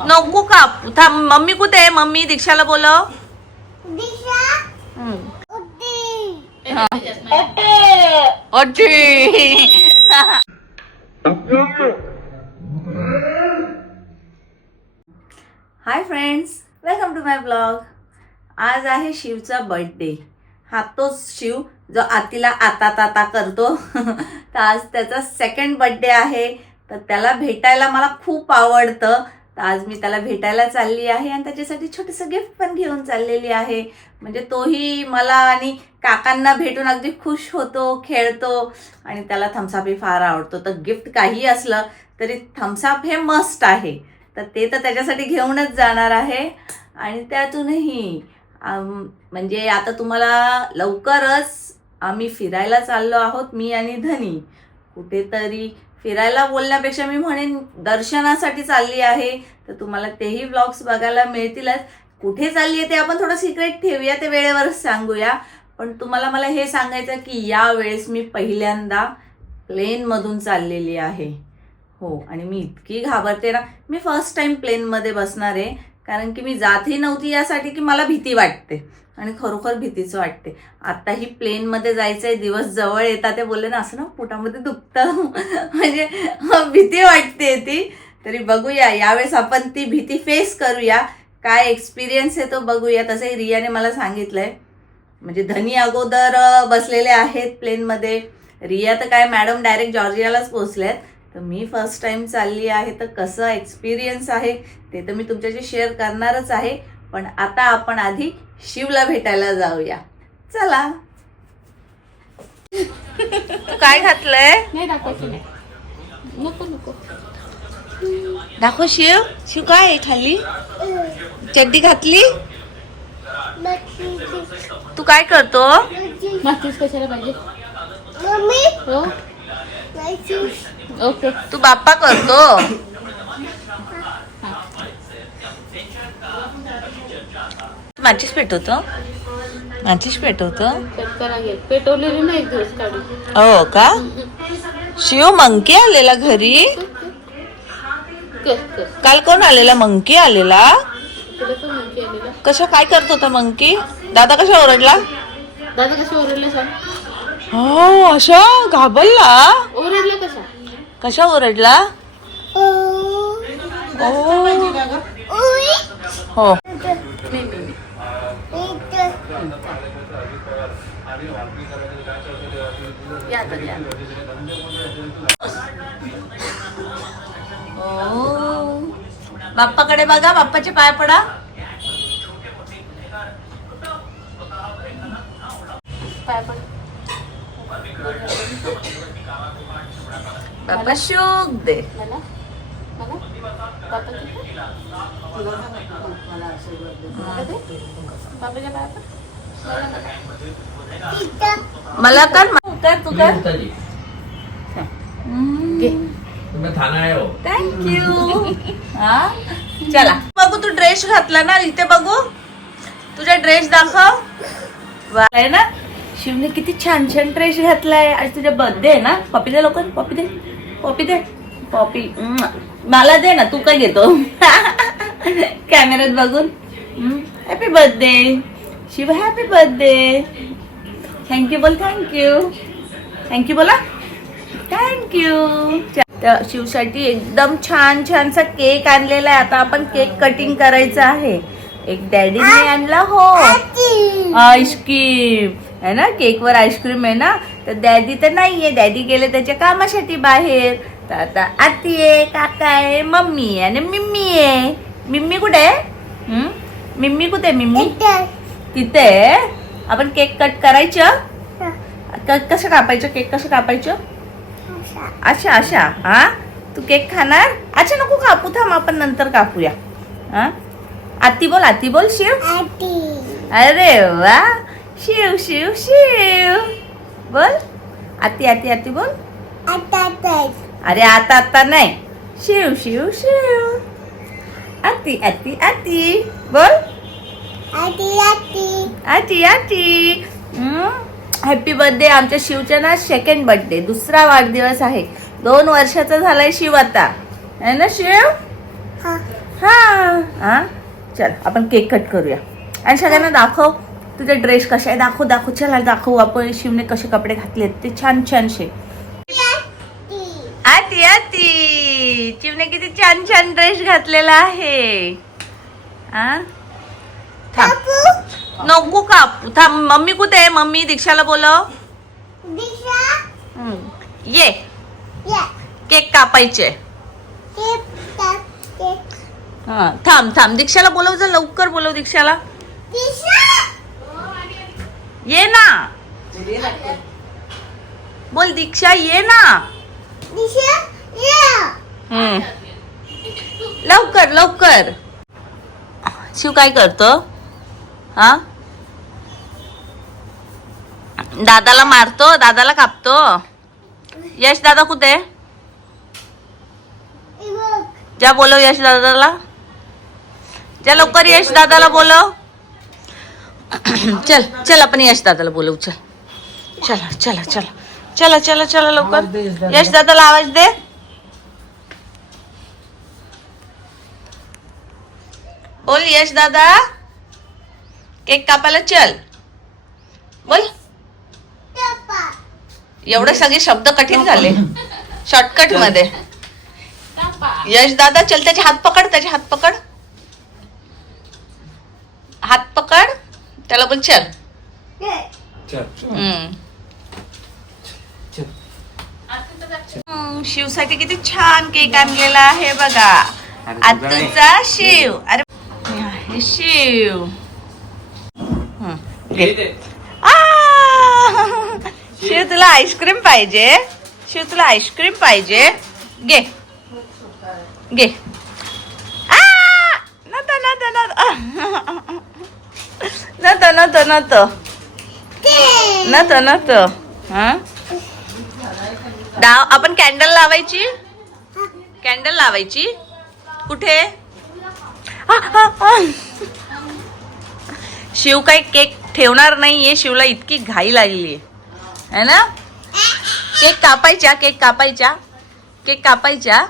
नको काप थांब. मम्मी कुठे आहे? मम्मी दीक्षाला बोलव. Hi friends, welcome to my blog. आज आहे शिवचा बर्थडे. हा तोच शिव जो आतीला आता ताता करतो. तर आज त्याचा सेकंड बर्थडे आहे. तर त्याला भेटायला मला खूप आवडतं. तर आज मी त्याला भेटायला चालली आहे आणि त्याच्यासाठी छोटंसं गिफ्ट पण घेऊन चाललेली आहे. म्हणजे तोही मला आणि काकांना भेटून अगदी खुश होतो, खेळतो आणि त्याला थम्सअपही फार आवडतो. तर गिफ्ट काही असलं तरी थम्सअप हे मस्ट आहे. तर ते तर त्याच्यासाठी घेऊनच जाणार आहे. आणि त्यातूनही म्हणजे आता तुम्हाला लवकरच आम्ही फिरायला चाललो आहोत, मी आणि धनी. कुठेतरी फिरायला बोलण्यापेक्षा मी म्हणेन दर्शनासाठी चालली आहे. तर तुम्हाला तेही व्लॉग्स बघायला मिळतीलच. कुठे चालली आहे ते आपण थोडं सिक्रेट ठेवूया, ते वेळेवरच सांगूया. पण तुम्हाला मला हे सांगायचं की यावेळेस मी पहिल्यांदा प्लेनमधून चाललेली आहे. हो, आणि मी इतकी घाबरते ना. मी फर्स्ट टाइम प्लेनमध्ये बसणार आहे. कारण की मी जातही नव्हती यासाठी की मला भीती वाटते आणि खरोखर भीतीच वाटते. आत्ताही प्लेनमध्ये जायचं आहे, दिवस जवळ येतात. ते बोलले ना असं ना पोटामध्ये दुखतं. म्हणजे भीती वाटते ती. तरी बघूया यावेळेस आपण ती भीती फेस करूया. काय एक्सपिरियन्स आहे तो बघूया. तसंही रियाने मला सांगितलंय. म्हणजे धनी अगोदर बसलेले आहेत प्लेनमध्ये. रिया तर काय मॅडम डायरेक्ट जॉर्जियालाच पोहोचल्यात. तर मी फर्स्ट टाइम चालली आहे. तर कसं एक्सपिरियन्स आहे ते तर मी तुमच्याशी शेअर करणारच आहे. पण आता आपण आधी शिवला भेटायला जाऊया. चला. तू काय घातलंय? नाही दाखवायचं नाही. नको नको दाखव शिव. शिव काय आहे खाली? चड्डी घातली? तू काय करतो? मागचीच कशाला पाहिजे? हो ओके. तू बाप्पा करतो? माचीस पेटवतो? माचीस पेटवतो? पेटवलेली नाही एक दिवस काढून. हो का? शिव मंकी आलेला घरी? काल कोण आलेला? मंकी आलेला? कशा काय करत होता मंकी? दादा कशा ओरडला? दादा कशा ओरडला सांग? हो अशा घाबरला? ओरडला कशा? कशा ओरडला? हो. बाप्पाकडे बघा, बाप्पाचे पाय पडा. पाय पड. बाप्पा शुक दे. मला मला बाबा किती? बाबाच्या पाय पड. मला कर तू कर. थँक्यू. हा चला बघू. तू ड्रेस घातला ना इथे बघू. तुझा ड्रेस दाखव. आहे ना शिवने किती छान छान ड्रेस घातलाय. आज तुझा बर्थडे आहे ना. पॉपी दे लोक. पॉपी दे. पॉपी दे. पॉपी मला दे ना. तू काय घेतो? कॅमेऱ्यात बघून. Happy birthday Shiv. Happy birthday. Thank you बोल. थँक्यू. थँक्यू बोला. थँक्यू. शिवसाठी एकदम छान छानसा केक आणलेला आहे. आता आपण केक कटिंग करायचं आहे. एक डॅडीने आणला. हो आईस्क्रीम आहे ना. केकवर आईस्क्रीम आहे ना. तर डॅडी तर नाहीये. डॅडी गेले त्याच्या कामासाठी बाहेर. तर आता आती आहे, काका आहे, मम्मी आहे आणि मिम्मी आहे. मिम्मी कुठे आहे? मिम्मी कुठे आहे? मिम्मी तिथे. आपण केक कट करायचं. कसं कापायचं केक? कसं कापायचं? अच्छा अच्छा. हा तू केक खाणार? अच्छा नको कापू. थांब आपण नंतर कापूया. हा आती बोल. आती बोल. शिव. अरे वा. शिव शिव शिव बोल. आती आती आती बोल. अरे आता आता नाही. शिव शिव शिव. आती आती आती बोल. आती आती. Happy birthday. आमच्या शिवच्या ना सेकंड बर्थडे, दुसरा वाढदिवस आहे. 2 वर्षाचा झालाय शिव आता. आहे ना शिव? हा चल आपण केक कट करूया आणि सगळ्यांना दाखव तुझा ड्रेस कसा आहे. दाखव दाखव चला दाखवू आपण शिवने कसे कपडे घातलेत ते छान छानशे. आती आती शिवने किती छान छान ड्रेस घातलेला आहे. हा थांब नको कापू थांब. मम्मी कुठे आहे. मम्मी दीक्षाला बोलव. ये केक कापायचे. हा थांब थांब दीक्षाला बोलव जा लवकर बोलव दीक्षाला. ये ना बोल दीक्षा ये ना. लवकर लवकर. शिव काय करतो. हा दादाला मारतो दादाला कापतो. यश दादा कुठे. जा बोलव यश दादाला. जा लवकर यश दादाला बोलव. चल चल आपण यश दादाला बोलवू. चल चला चला चला चला चला चला लवकर. यश दादाला आवाज दे. बोल यश दादा केक कापायला चल बोल. एवढे सगळे शब्द कठीण झाले शॉर्टकट मध्ये. यश दादा चल त्याचे हात पकड. त्याचे हात पकड. हात पकड त्याला बोल चल. शिवसाठी किती छान केक आणलेला आहे बघा. आतूचा शिव. अरे हे शिव. शिव तुला आईस्क्रीम पाहिजे. शिव तुला आईस्क्रीम पाहिजे. घे घे. नत नत नत नत नत नत नत. हा आपण कॅन्डल लावायची. कॅन्डल लावायची कुठे. शिव काही केक ठेवणार नाहीये. शिवला इतकी घाई लागली आहे ना. केक कापायच्या. केक कापायच्या. केक कापायच्या.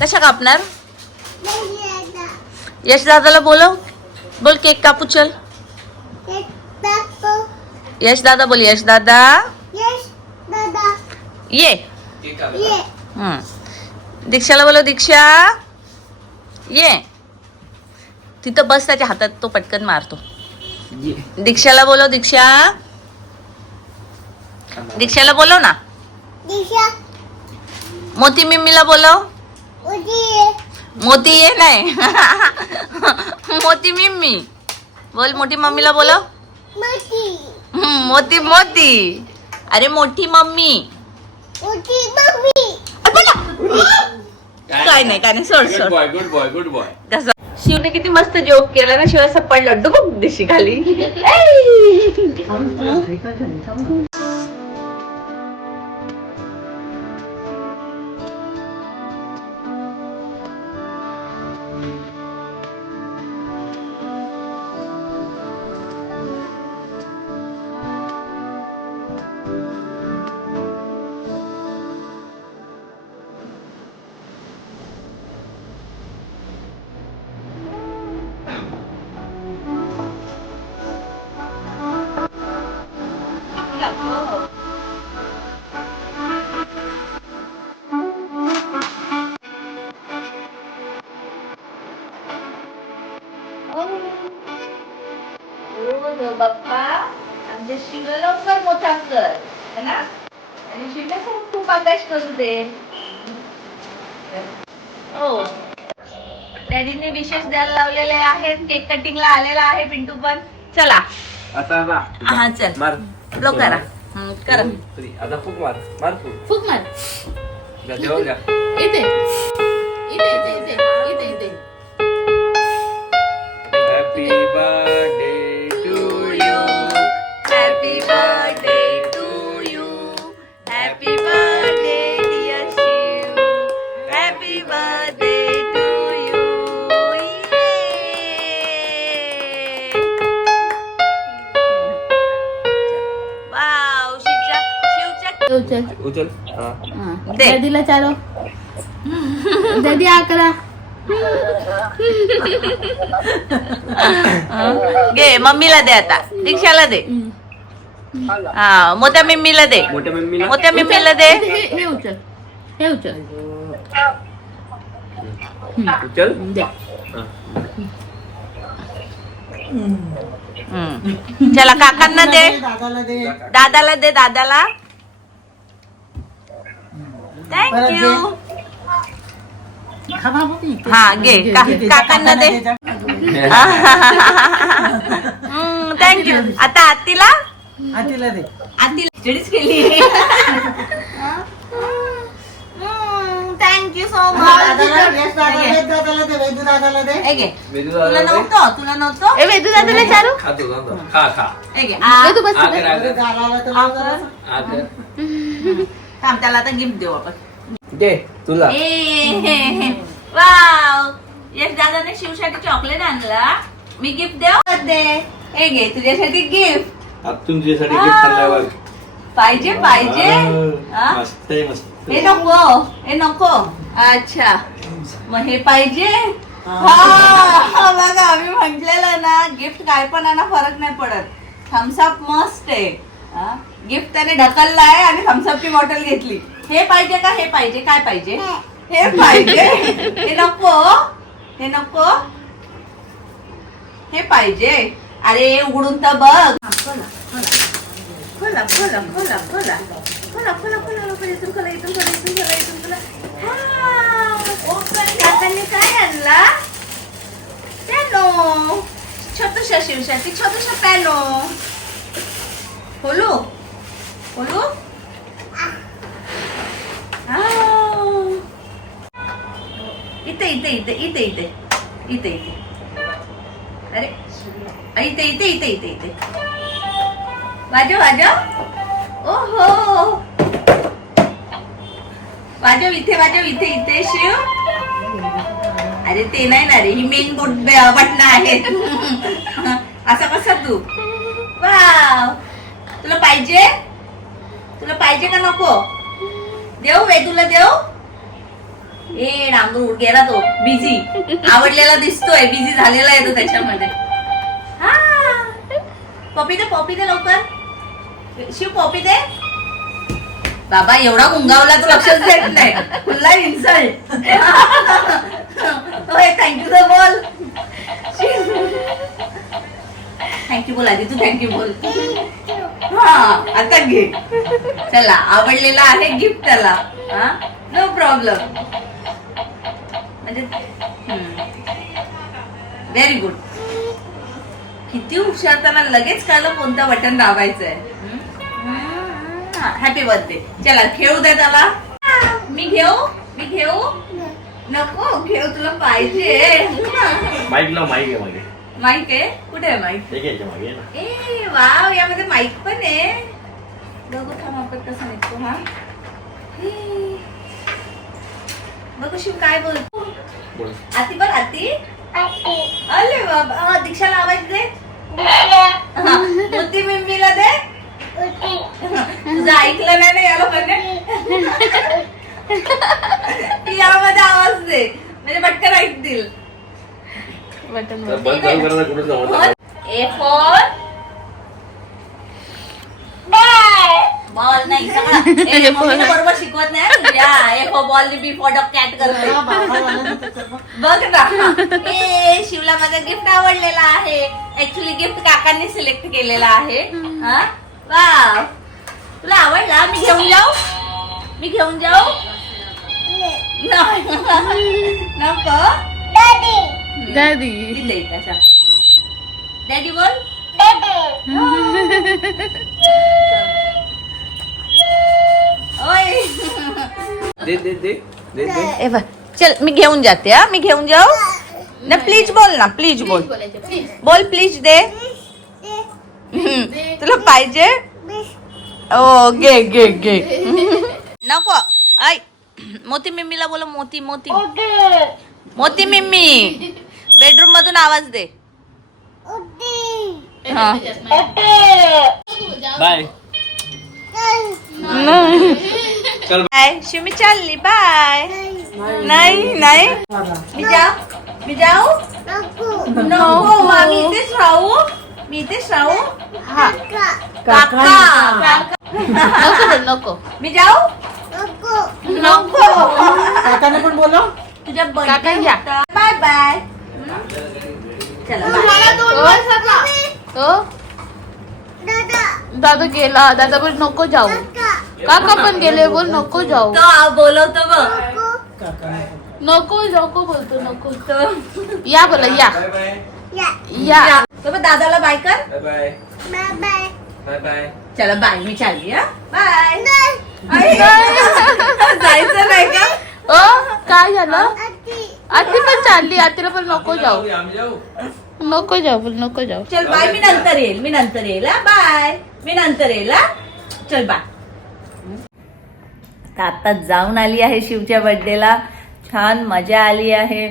कशा कापणार. यश दादाला बोलव. बोल केक कापू चल. यश दादा बोल. यश दादा ये. दीक्षाला बोलव. दीक्षा ये. तिथं बस त्याच्या हातात तो पटकन मारतो. दीक्षाला बोलव. दीक्षा दीक्षाला बोलव ना. मोती मिम्मीला बोलव. मोती ये नाही मोती मिम्मी बोल. मोठी मम्मीला बोलव. मोती मोती. अरे मोठी मम्मी. काय नाही काय नाही सोड सोड. Good boy good boy. कसं शिवने किती मस्त जोक केला ना. शिव असं पडलं डुबुक दिशी खाली. बाप्पा आमच्या शिवला लवकर मोठा कर है ना. आणि शिवला खूप अभ्यास करू दे. हो डॅडीने विशेष द्यायला लावलेले आहेत. केक कटिंगला आलेला आहे पिंटू पण. चला हा चल लो करा. करा आता फूक मार. मार फूक. फुक मार. जेवण घ्या. इथे इथे इथे इथे इथे इथे. Happy birthday to you. Happy birthday to you. Happy birthday dear Shiv. Happy birthday to you. Wow शिवच्या शिवच्या उचल. उचल. हा. दे. दीदीला चालो. दीदी आ करा. घे मम्मीला दे आता, दीक्षाला दे. हा मोठ्या मम्मीला दे, मोठ्या मम्मीला मोठ्या मम्मीला दे. हे उचल, हे उचल. उचल. द्या. हा. चला काकांना दे, दादाला दे, दादाला. थँक्यू. हा घे काकांना दे. थँक्यू. आता आत्तीला, आतीला दे. आत्तीला चिडीच केली. Thank you so much. दादाला दे, वेदू दादाला दे. वेदू तुला दादा नव्हतं, तुला नव्हतं. ए वेदू दादाला चारू. खातो जातो. खा खा. वेदू बस. आकर आकर दादाला तुला जरा. आकर. थांब त्याला आता गिफ्ट देऊ आपण. दे तुला. वाव, यश दादाने शिवसाठी चॉकलेट आणला. मी गिफ्ट देऊ दे. हे घे तुझ्यासाठी गिफ्ट. आतून तुझ्यासाठी गिफ्ट आणलाय बघ. पाहिजे पाहिजे. हा? मस्त आहे मस्त. हे नको, हे नको. अच्छा मग हे पाहिजे. हा बघा आम्ही म्हटलेलं ना गिफ्ट काय पण आणा फरक नाही पडत. थम्सअप मस्त आहे. गिफ्ट त्याने ढकलला आहे आणि थम्सअपची बॉटल घेतली. हे पाहिजे का, हे पाहिजे, काय पाहिजे, हे पाहिजे, हे नको, हे नको, हे पाहिजे. अरे उघडून तर बघ. खोला खोला खोला खोला खोला खोला खोला खोला इथून खोला इथून खोला इथून खोला इथून खोला. ओपन. काकांनी काय आणला? पॅनो. छोटूशा शिवसाठी छोटूशा पॅनो. खोलू खोलू. इथे इथे इथे इथे इथे इथे इथे. अरे इथे इथे इथे इथे इथे. वाजव वाजव. ओहो वाजव इथे, वाजव इथे इथे. शिव अरे ते नाही ना रे, ही मेन बटन आहेत. असा कसा तू. वाव तुला पाहिजे, तुला पाहिजे का नको. देऊ वेदूला देऊ. ए रामदूर गेला तो बिझी. आवडलेला दिसतोय, बिझी झालेला आहे तो त्याच्यामध्ये. हा पॉपी दे, पॉपी दे लवकर. शिव पॉपी दे. बाबा एवढा गुंगावला तू लक्षच देत नाही. खुल्ला इन्सल्ट. होय थँक्यू तर बोल. थँक्यू बोल आधी तू, थँक्यू बोल. हा आता घे. चला आवडलेला आहे गिफ्ट त्याला. हा नो प्रॉब्लेम. म्हणजे व्हेरी गुड. किती हुशार, त्याला लगेच कळलं कोणतं बटन दाबायचंय. Happy birthday. चला खेळू दे त्याला. मी घेऊ, मी घेऊ. नको घेऊ, तुला पाहिजे. माईक लाव. माईक आहे मागे. माईक आहे कुठे आहे माईक. हे घ्यायच्या मागे ना. ए वाव यामध्ये माईक पण आहे. बघू थांब आपण कसा निघतो. हा बघू शिव काय बोलतो. बोल. आती बघ आती. अरे बाबा दीक्षाला आवाज दे. मोठी मम्मीला दे. तुझं ऐकलं नाही ना या लोकांनी. यामध्ये आवाज दे म्हणजे पटकन ऐकतील. बटन तर बंद चालू करायला कुठं जमत. ए फॉर बॉल नाही सगळं. ए, मम्मीला बरोबर शिकवत नाही. A for ball, B for dog, cat करते. बघ ना. ए शिवला माझं गिफ्ट आवडलेलं आहे. ऍक्च्युली गिफ्ट काकांनी सिलेक्ट केलेलं आहे. हा वाव तुला आवडला. मी घेऊन जाऊ, मी घेऊन जाऊ. नको दादी. दिले त्याचा. डॅडी बोल. ओय दे दे दे दे दे. चल मी घेऊन जाते. हा मी घेऊन जाऊ ना. प्लीज बोल ना, प्लीज बोल. बोलायचं प्लीज. बोल प्लीज दे. तुला पाहिजे. ओ घे घे घे. नको ऐ मोती मिम्मीला बोला. मोती मोती मोती मिम्मी. बेडरूम मधून आवाज दे. हा. बाय. चल बाय शिव चालली बाय नाही नाही मी जाऊ नको मी इथेच राहू काका नको बोल नको मी जाऊ नको काकाने पण बोलो तुझ्या काका या. बाय बाय चला हो दादा गेला दादा बोल नको जाऊ काका पण गेले बोल नको जाऊ तो बोलवतो बघ काकाने नको नको बोलतो नको या बोला या या तो बघ, दादाला बाय कर बाय बाय बाय चला बाय मी चालली हा बाय जायचं नाही का ओ काय झालं आती पण चालली आतीला पण नको जाऊ आम्ही जाऊ नको जाऊ बोल नको जाऊ चल बाय मी नंतर येईल हा बाय मी नंतर येईल हा चल बाय आता जाऊन आली आहे शिवच्या बर्थडेला छान मजा आली आहे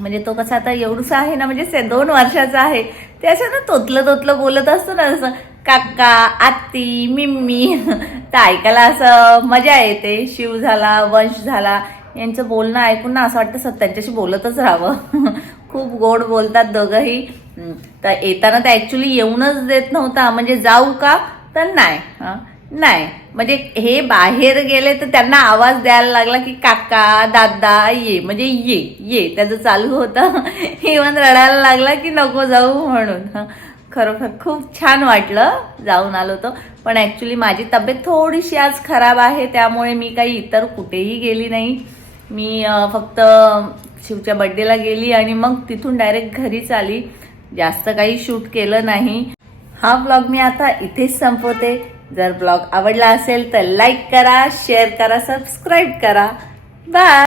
म्हणजे तो कसा आता एवढूसा आहे ना म्हणजे 2 वर्षाचा आहे ते असं ना तोतलं बोलत असतो ना असं काका आत्ती मिम्मी तर ऐकायला असं मजा येते शिव झाला वंश झाला यांचं बोलणं ऐकून ना असं वाटतं त्यांच्याशी बोलतच राहावं खूप गोड बोलतात दोघंही तर येताना तर ॲक्च्युली येऊनच देत नव्हता म्हणजे जाऊ का तर नाही म्हणजे हे बाहेर गेले तर त्यांना आवाज द्यायला लागला की काका दादा ये म्हणजे ये त्याचं चालू होतं इव्हन रडायला लागला की नको जाऊ म्हणून खरोखर खूप छान वाटलं जाऊन आलो होतो पण ॲक्च्युली माझी तब्येत थोडीशी आज खराब आहे त्यामुळे मी काही इतर कुठेही गेली नाही मी फक्त शिवच्या बर्थडेला गेली आणि मग तिथून डायरेक्ट घरीच आली जास्त काही शूट केलं नाही हा ब्लॉग मी आता इथेच संपवते जर ब्लॉग आवडला असेल तर लाईक करा शेअर करा सबस्क्राईब करा बाय